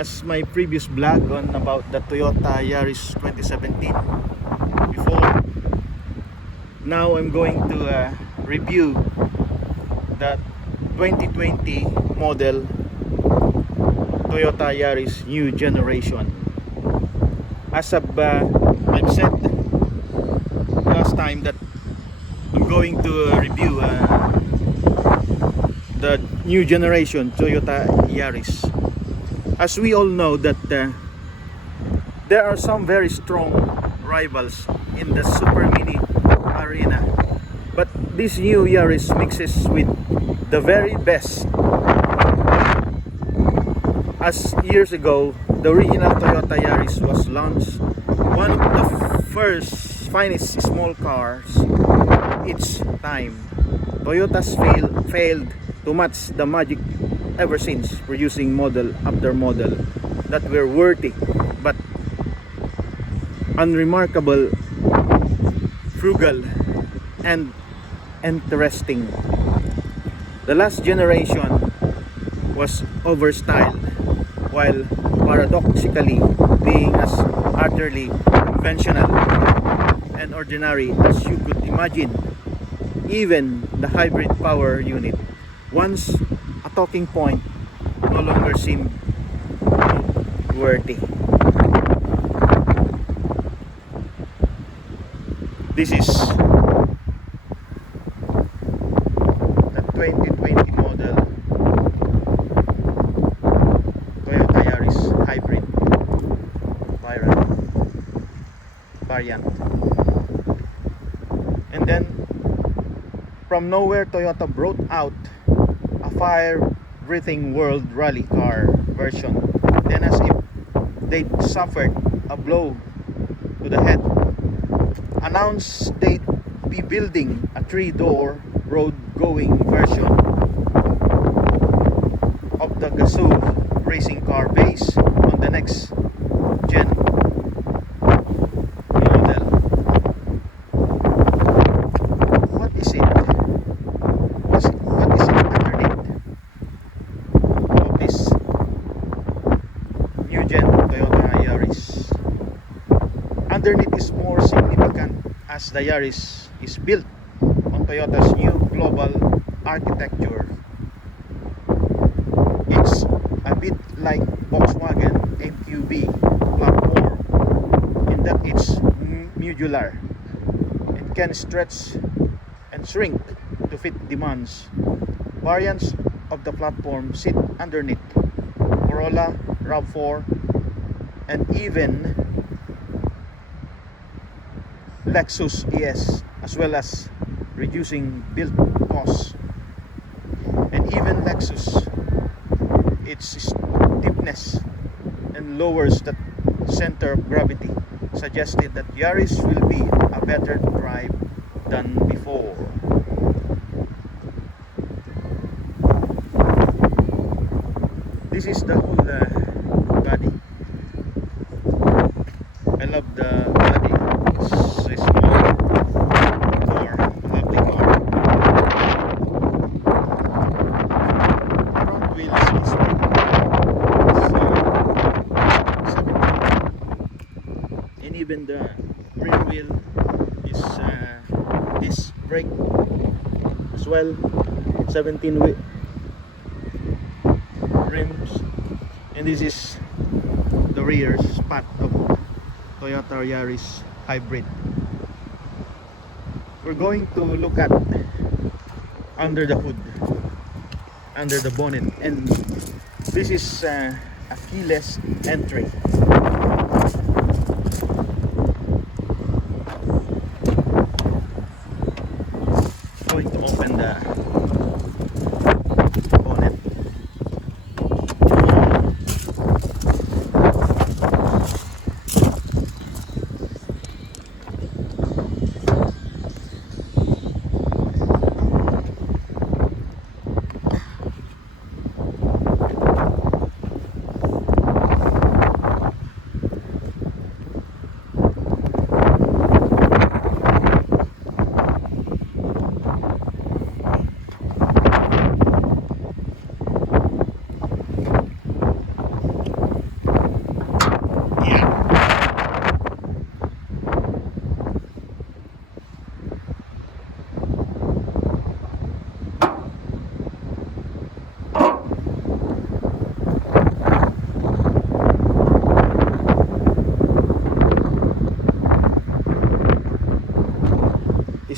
as my previous vlog on about the Toyota Yaris 2017 before. Now I'm going to review the 2020 model Toyota Yaris new generation. As I've said last time that I'm going to review the new generation Toyota Yaris. As we all know that there are some very strong rivals in the super mini arena, but this new Yaris mixes with the very best. As years ago, the original Toyota Yaris was launched, one of the first finest small cars its time. Toyota's failed to match the magic ever since, producing model after model that were worthy but unremarkable, frugal and interesting. The last generation was overstyled, while paradoxically being as utterly conventional and ordinary as you could imagine. Even the hybrid power unit, once a talking point, no longer seemed worthy. This is the 2020 model Toyota Yaris hybrid variant. And then from nowhere, Toyota brought out a fire-breathing world rally car version. Then, as if they suffered a blow to the head, announced they'd be building a three-door road-going version of the Gazoo racing car based on the next gen model. What is it? What is it underneath of this new gen Toyota Yaris? Underneath is more significant, as the Yaris is built on Toyota's new global architecture. It's a bit like Volkswagen MQB platform in that it's modular and can stretch and shrink to fit demands. Variants of the platform sit underneath Corolla, RAV4, and even Lexus ES, as well as reducing build costs. And even Lexus, its stiffness and lowers the center of gravity, suggested that Yaris will be a better drive than before. This is the whole body. I love the body. It's a small car, a lovely car. Front wheels is and even the rear wheel is disc brake as well. 17 rims, and this is the rear spot of Toyota Yaris hybrid. We're going to look at under the hood, under the bonnet, and this is a keyless entry. Going to open the bonnet.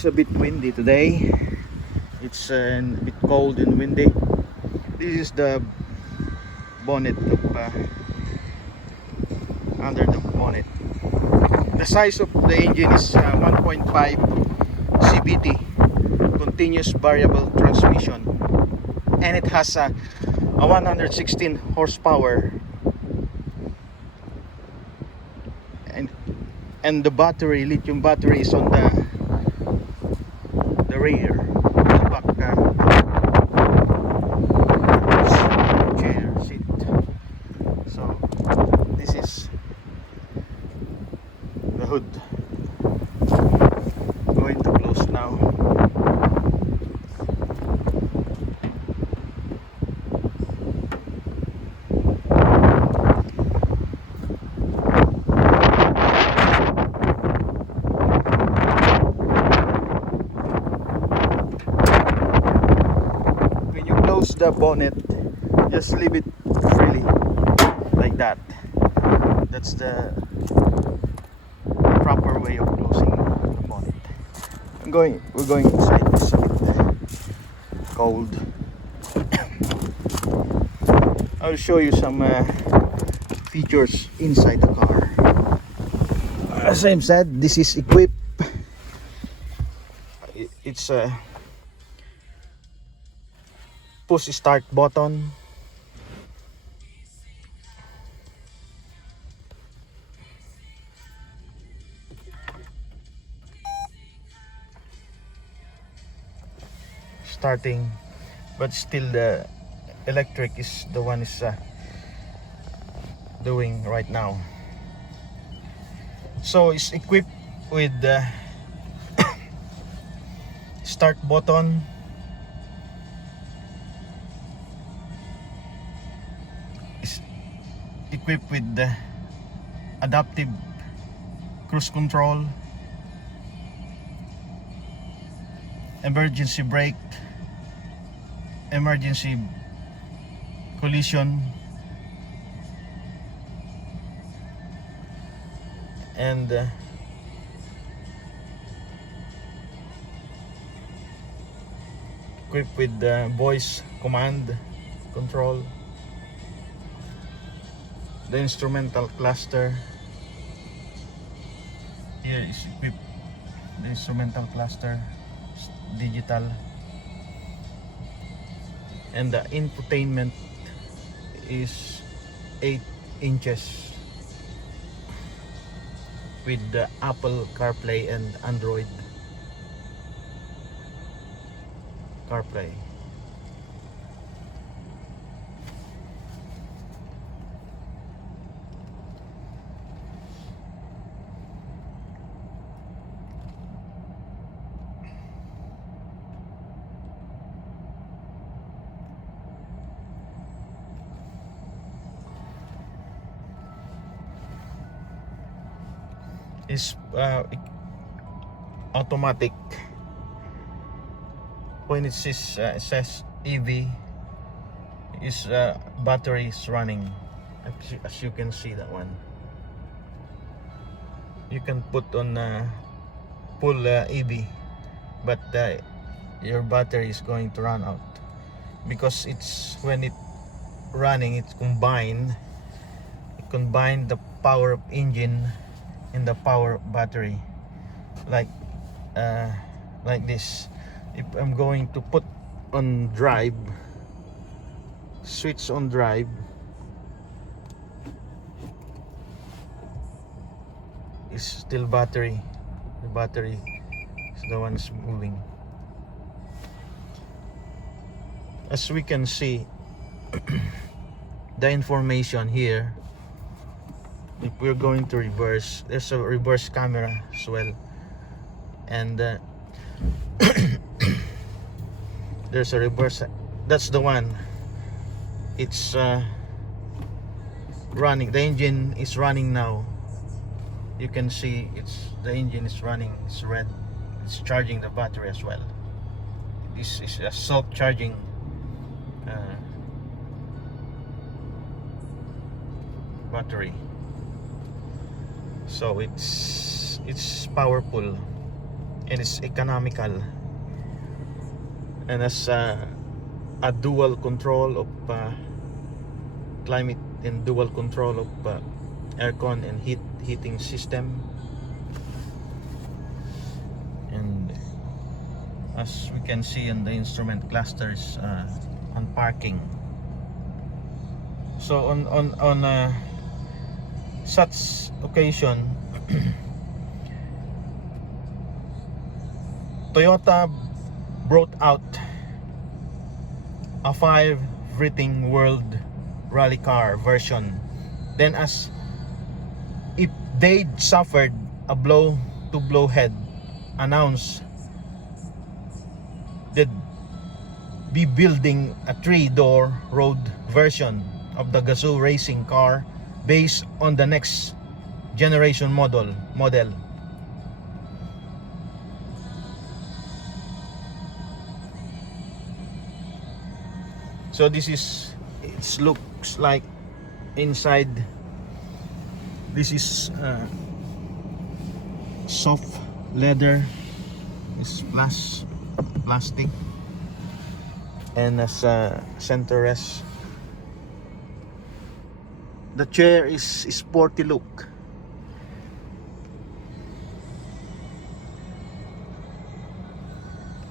It's a bit windy today. It's a bit cold and windy. This is the bonnet of under the bonnet. The size of the engine is 1.5 CVT, continuous variable transmission, and it has a 116 horsepower, and the battery, lithium battery, is on the rear, the back chair seat. So this is the hood. Going to close now. When you close the bonnet, just leave it freely like that. That's the proper way of closing the bonnet. We're going inside. It's a bit cold. I'll show you some features inside the car. As I said, this is equipped. It's a push start button. Starting, but still the electric is the one is doing right now. So it's equipped with the start button, is equipped with the adaptive cruise control, emergency brake, emergency collision, and equipped with the voice command control, the instrumental cluster. Here is equipped the instrumental cluster, digital, and the infotainment is 8 inches with the Apple CarPlay and Android CarPlay. Is automatic. When it says EV, is battery is running. As you can see, that one you can put on full EV, but your battery is going to run out, because it's when it running, it's combine the power of engine in the power battery, like this. If I'm going to put on drive, switch on drive, is still battery. The battery is the one that's moving. As we can see, the information here, if we're going to reverse, there's a reverse camera as well, and there's a reverse. That's the one. It's running. The engine is running now. You can see the engine is running. It's red. It's charging the battery as well. This is a self-charging battery. So it's powerful, and it's economical, and has a dual control of climate and dual control of aircon and heating system. And as we can see in the instrument clusters on parking. So on such occasion, Toyota brought out a 5-rating World Rally Car version. Then, as if they suffered a blow-to-blow head announce they'd be building a 3-door road version of the Gazoo racing car based on the next generation model. So this is, it looks like inside. This is soft leather, is plastic, and as a center rest. The chair is sporty look.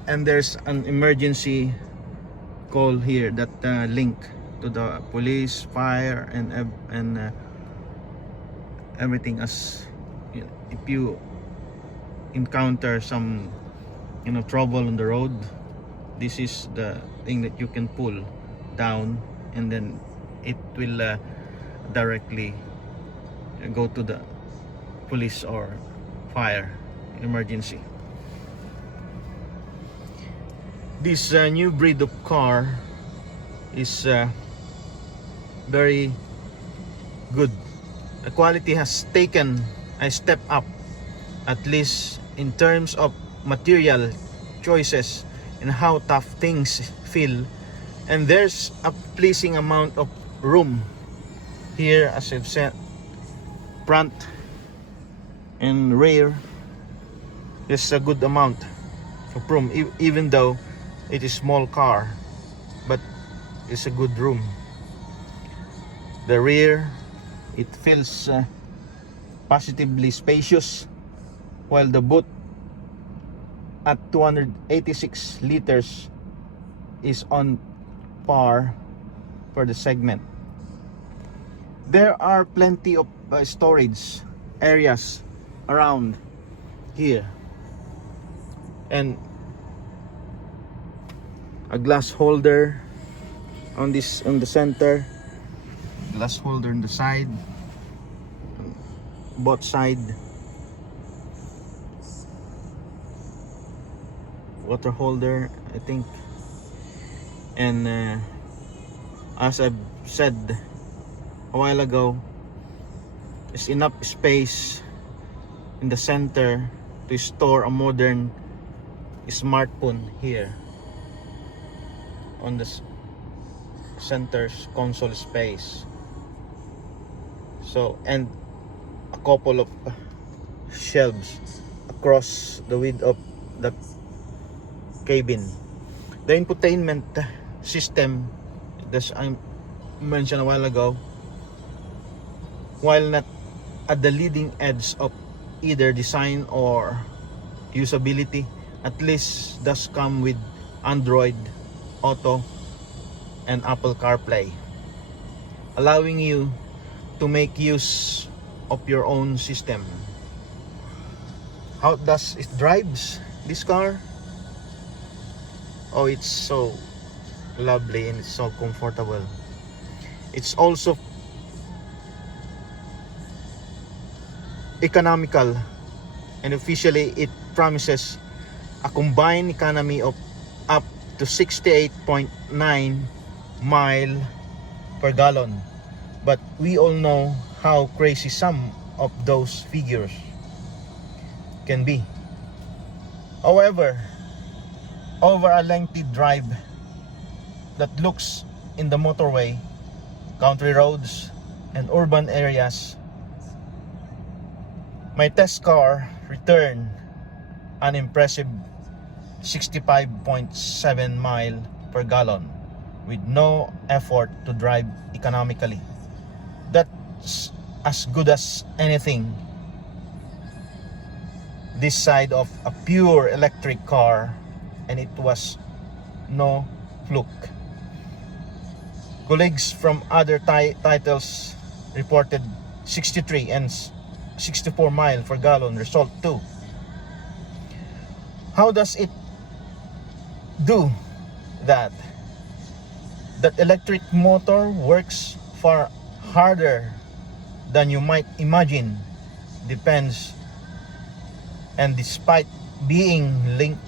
And there's an emergency call here that link to the police, fire, and everything. As if you encounter some trouble on the road, this is the thing that you can pull down, and then it will directly go to the police or fire emergency. This new breed of car is very good. The quality has taken a step up, at least in terms of material choices and how tough things feel. And there's a pleasing amount of room here, as I've said, front and rear. There's a good amount of room, even though it is small car, but it's a good room. The rear, it feels positively spacious, while the boot at 286 liters is on par for the segment. There are plenty of storage areas around here, and a glass holder on the center, glass holder on the side, both side, water holder, I think. And as I've said a while ago, there's enough space in the center to store a modern smartphone here on the center's console space. So, and a couple of shelves across the width of the cabin. The infotainment system, as I mentioned a while ago, while not at the leading edge of either design or usability, at least does come with Android Auto and Apple CarPlay, allowing you to make use of your own system. How does it drives this car? Oh, it's so lovely and it's so comfortable. It's also economical, and officially it promises a combined economy of up to 68.9 mile per gallon. But we all know how crazy some of those figures can be. However, over a lengthy drive that looks in the motorway, country roads, and urban areas, my test car returned an impressive 65.7 mile per gallon with no effort to drive economically. That's as good as anything this side of a pure electric car, and it was no fluke. Colleagues from other titles reported 63 and 64 mile per gallon result too. How does it do that? That electric motor works far harder than you might imagine. Depends, and despite being linked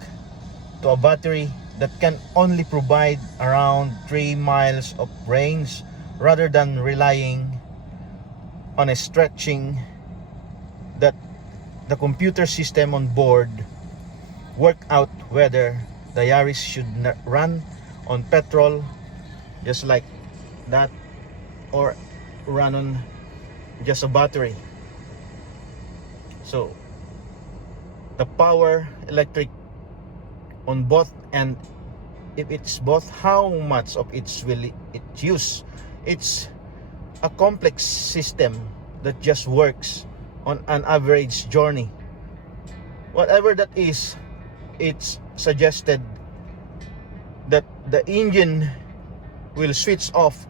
to a battery that can only provide around 3 miles of range rather than relying on a stretching, that the computer system on board work out whether the Yaris should run on petrol just like that or run on just a battery. So the power electric on both, and if it's both, how much of it will it use? It's a complex system that just works on an average journey. Whatever that is, it's suggested that the engine will switch off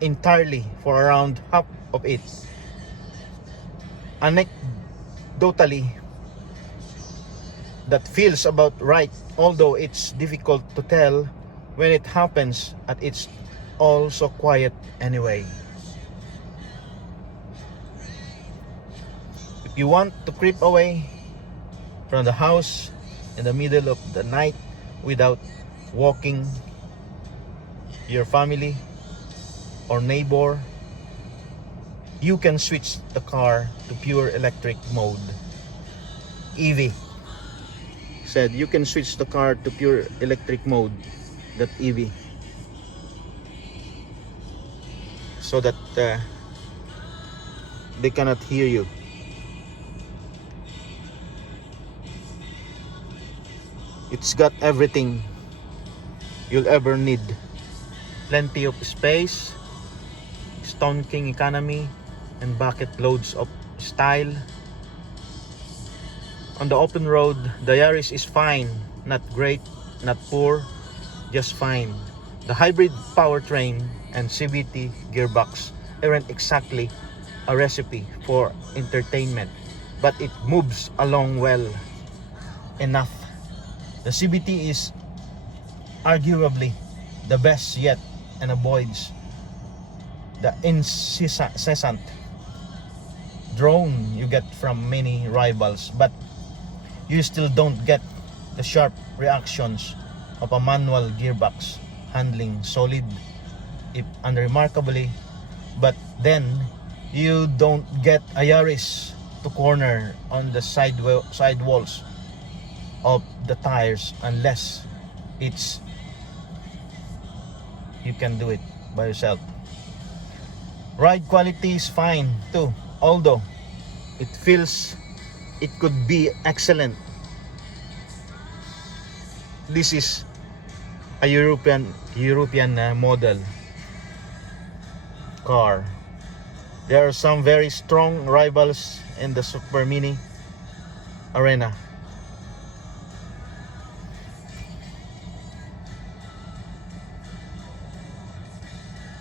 entirely for around half of it. Anecdotally, that feels about right, although it's difficult to tell when it happens, and it's all so quiet anyway. If you want to creep away from the house in the middle of the night without walking your family or neighbor, you can switch the car to pure electric mode. EV said you can switch the car to pure electric mode, that EV, so that they cannot hear you. It's got everything you'll ever need. Plenty of space, stonking economy, and bucket loads of style. On the open road, the Yaris is fine, not great, not poor, just fine. The hybrid powertrain and CVT gearbox aren't exactly a recipe for entertainment, but it moves along well enough. The CVT is arguably the best yet and avoids the incessant drone you get from many rivals, but you still don't get the sharp reactions of a manual gearbox handling solid, if unremarkably. But then you don't get a Yaris to corner on the side walls of the tires unless it's you can do it by yourself. Ride quality is fine too, although it feels it could be excellent. This is a European model car. There are some very strong rivals in the Super Mini arena.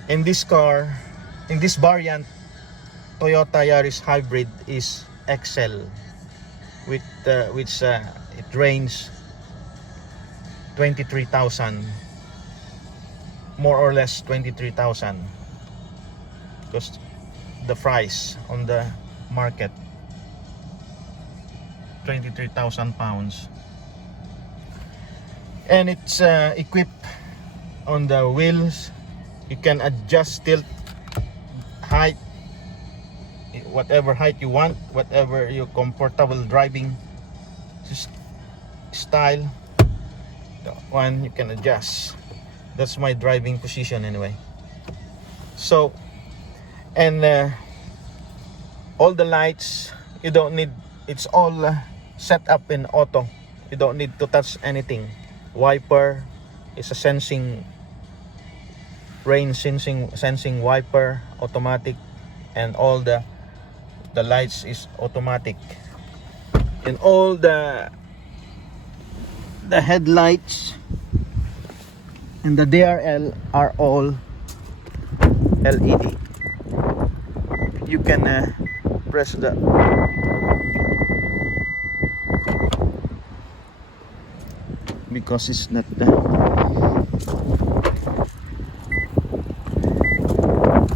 In this variant, Toyota Yaris Hybrid is XL, with which it ranges 23,000, more or less 23,000, because the price on the market, 23,000 pounds, and it's equipped on the wheels. You can adjust tilt height, whatever height you want, whatever you're comfortable driving style. That one you can adjust. That's my driving position anyway. So, and all the lights, you don't need, it's all set up in auto. You don't need to touch anything. Wiper is a sensing, rain sensing wiper, automatic, and all the lights is automatic, and all the headlights and the DRL are all LED. You can press the because it's not the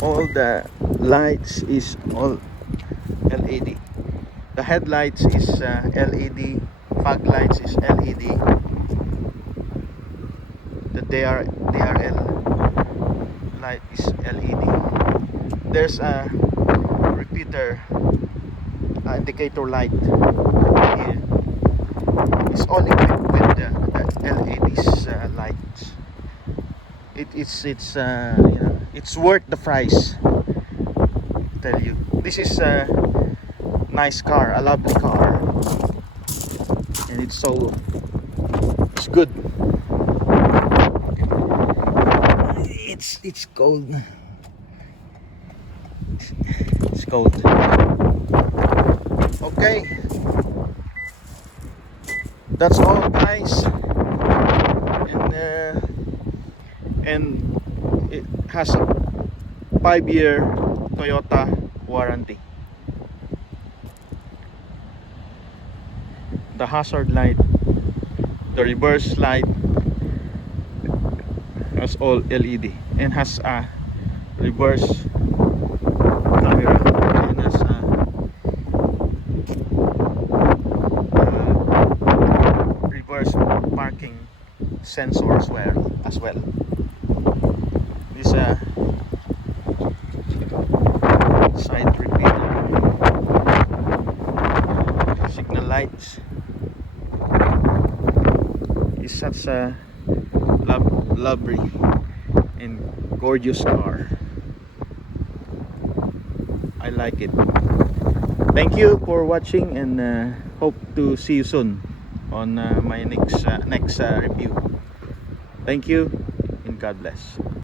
all the lights is all LED. The headlights is LED, fog lights is LED, the DRL light is LED. There's a repeater indicator light here. It's all equipped with the LEDs lights. It's you know, it's worth the price. I tell you, this is a nice car, a lovely car, and it's good. It's cold. It's cold. Okay, that's all, guys. And it has a 5-year Toyota warranty. The hazard light, the reverse light has all LED and has a reverse camera and has a reverse parking sensor as well. This side repeater, signal lights. Is such a lovely and gorgeous car. I like it. Thank you for watching, and hope to see you soon on my next review. Thank you, and God bless.